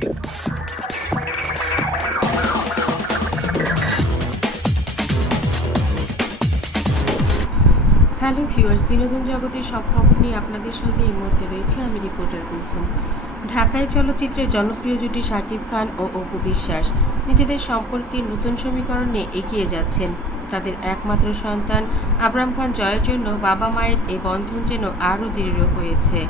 Hello viewers, বিনোদন জগতের সব খবর নিয়ে আপনাদের সঙ্গে এই মুহূর্তে রয়েছে আমি রিপোর্টার কুলসুম। ঢাকায় চলচ্চিত্রের জনপ্রিয় জুটি শাকিব খান ও অপু বিশ্বাস নিজেদের সম্পর্কের নতুন সমীকরণ নিয়ে এগিয়ে যাচ্ছেন। তাদের একমাত্র সন্তান আবরাম খান জয়ের জন্য বাবা মায়ের এই বন্ধন যেন আরও দৃঢ় হয়েছে।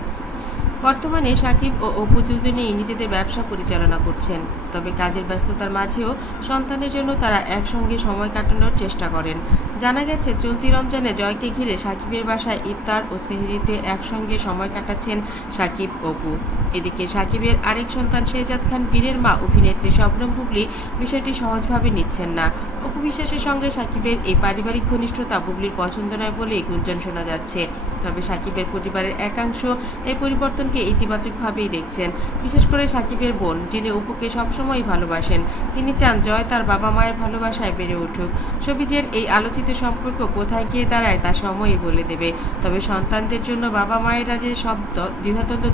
বর্তমানে শাকিব ও অপু দুজনেই নিজেদের ব্যবসা পরিচালনা করছেন, তবে কাজের ব্যস্ততার মাঝেও সন্তানের জন্য তারা একসঙ্গে সময় কাটানোর চেষ্টা করেন। জানা গেছে, চলতি রমজানে জয়কে ঘিরে শাকিবের বাসায় ইফতার ও সেহরিতে একসঙ্গে সময় কাটাচ্ছেন শাকিব অপু। এদিকে শাকিবের আরেক সন্তান শেহজাদ খান বীরের মা অভিনেত্রী শবনম বুবলি বিষয়টি সহজভাবে নিচ্ছেন না। অপু বিশ্বাসের সঙ্গে শাকিবের এই পারিবারিক ঘনিষ্ঠতা বুবলির পছন্দ নয় বলেই গুঞ্জন শোনা যাচ্ছে। তবে শাকিবের পরিবারের একাংশ এই পরিবর্তনকে ইতিবাচকভাবেই দেখছেন, বিশেষ করে শাকিবের বোন, যিনি অপুকে সবসময় ভালোবাসেন। তিনি চান জয় তার বাবা মায়ের ভালোবাসায় বেড়ে উঠুক। সবিজের এই আলোচিত সম্পর্ক কোথায় গিয়ে দাঁড়ায় তা সময়ই বলে দেবে। তবে সন্তানদের জন্য বাবা মায়েরা যে সব দ্বিধাদ্বন্দ্ব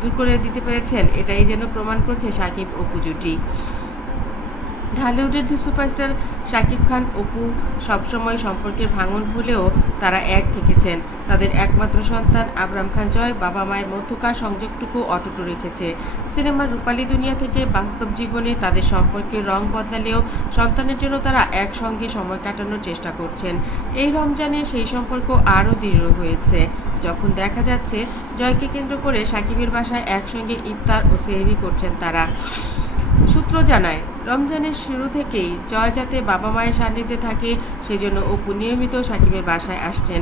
দূর করে দিতে পেরেছেন, এটাই যেন প্রমাণ করছে শাকিব অপু জুটি। ঢালিউডের দুই সুপারস্টার শাকিব খান অপু সবসময় সম্পর্কের ভাঙন হলেও তারা এক থেকেছেন। তাদের একমাত্র সন্তান আবরাম খান জয় বাবা মায়ের মধ্যকার সংযোগটুকু অটুট রেখেছে। সিনেমার রূপালী দুনিয়া থেকে বাস্তব জীবনে তাদের সম্পর্কের রং বদলালেও সন্তানের জন্য তারা একসঙ্গে সময় কাটানোর চেষ্টা করছেন। এই রমজানে সেই সম্পর্ক আরও দৃঢ় হয়েছে, যখন দেখা যাচ্ছে জয়কে কেন্দ্র করে শাকিবের বাসায় একসঙ্গে ইফতার ও সেহরি করছেন তারা। সূত্র জানায়, রমজানের শুরু থেকেই জয় যাতে বাবা মায়ের সান্নিধ্যে থাকে, সেজন্য অপু নিয়মিত শাকিবের বাসায় আসছেন।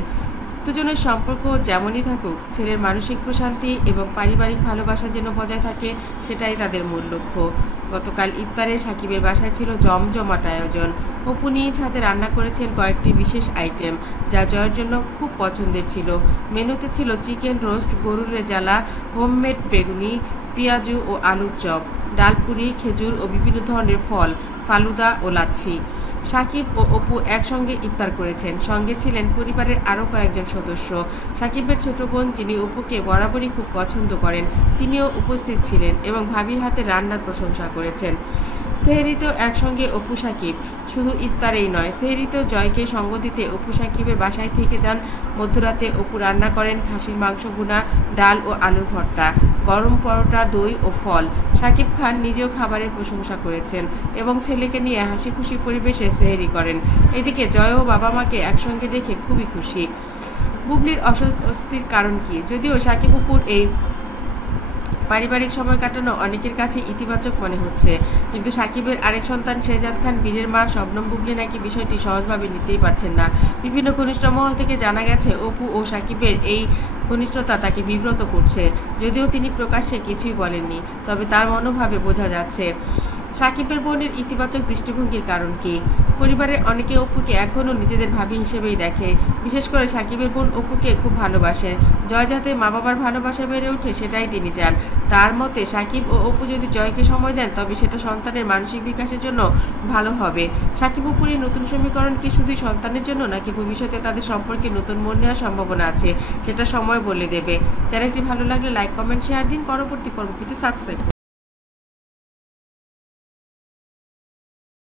দুজনের সম্পর্ক যেমনই থাকুক, ছেলের মানসিক প্রশান্তি এবং পারিবারিক ভালোবাসা যেন বজায় থাকে, সেটাই তাদের মূল লক্ষ্য। গতকাল ইফতারে শাকিবের বাসায় ছিল জমজমাট আয়োজন। অপু নিজ হাতে রান্না করেছেন কয়েকটি বিশেষ আইটেম, যা জয়ের জন্য খুব পছন্দের ছিল। মেনুতে ছিল চিকেন রোস্ট, গরুর রেজালা, হোমমেড বেগুনি, পেঁয়াজু ও আলুর চপ, ডালপুরি, খেজুর ও বিভিন্ন ধরনের ফল, ফালুদা ও লাচ্ছি। শাকিব ও অপু একসঙ্গে ইফতার করেছেন। সঙ্গে ছিলেন পরিবারের আরও কয়েকজন সদস্য। শাকিবের ছোট বোন, যিনি অপুকে বরাবরই খুব পছন্দ করেন, তিনিও উপস্থিত ছিলেন এবং ভাবির হাতে রান্নার প্রশংসা করেছেন। সেহরিতেও একসঙ্গে অপু শাকিব। শুধু ইফতারেই নয়, সেহরিতেও জয়কে সঙ্গ দিতে অপু শাকিবের বাসায় থেকে যান। মধ্যরাতে অপু রান্না করেন খাসির মাংস ভুনা, ডাল ও আলুর ভর্তা, গরম পরোটা, দই ও ফল। শাকিব খান নিজেও খাবারের প্রশংসা করেছেন এবং ছেলেকে নিয়ে হাসি খুশি পরিবেশে সেহরি করেন। এদিকে জয় ও বাবা মাকে একসঙ্গে দেখে খুবই খুশি। বুবলির অস্বস্তির কারণ কি? যদিও শাকিব অপুর এই পারিবারিক সময় কাটানো অনেকের কাছে ইতিবাচক মনে হচ্ছে, কিন্তু শাকিবের আরেক সন্তান শেহজাদ খান বীরের মা শবনম বুবলি নাকি বিষয়টি সহজভাবে নিতেই পারছেন না। বিভিন্ন ঘনিষ্ঠ মহল থেকে জানা গেছে, অপু ও শাকিবের এই ঘনিষ্ঠতা তাকে বিব্রত করছে। যদিও তিনি প্রকাশ্যে কিছুই বলেননি, তবে তার মনোভাবে বোঝা যাচ্ছে। শাকিবের বোনের ইতিবাচক দৃষ্টিভঙ্গির কারণ কি? পরিবারের অনেকে অপুকে এখনও নিজেদের ভাবি হিসেবেই দেখে। বিশেষ করে শাকিবের বোন অপুকে খুব ভালোবাসেন। জয় যাতে মা বাবার ভালোবাসা বেড়ে ওঠে, সেটাই তিনি চান। তার মতে শাকিব ও অপু যদি জয়কে সময় দেন, তবে সেটা সন্তানের মানসিক বিকাশের জন্য ভালো হবে। শাকিব অপুর এই নতুন সমীকরণ কি শুধুই সন্তানের জন্য, নাকি ভবিষ্যতে তাদের সম্পর্কে নতুন মোড় নেওয়ার সম্ভাবনা আছে, সেটা সময় বলে দেবে। চ্যানেলটি ভালো লাগলে লাইক, কমেন্ট, শেয়ার দিন। পরবর্তী পর্বটিতে সাবস্ক্রাইব করুন।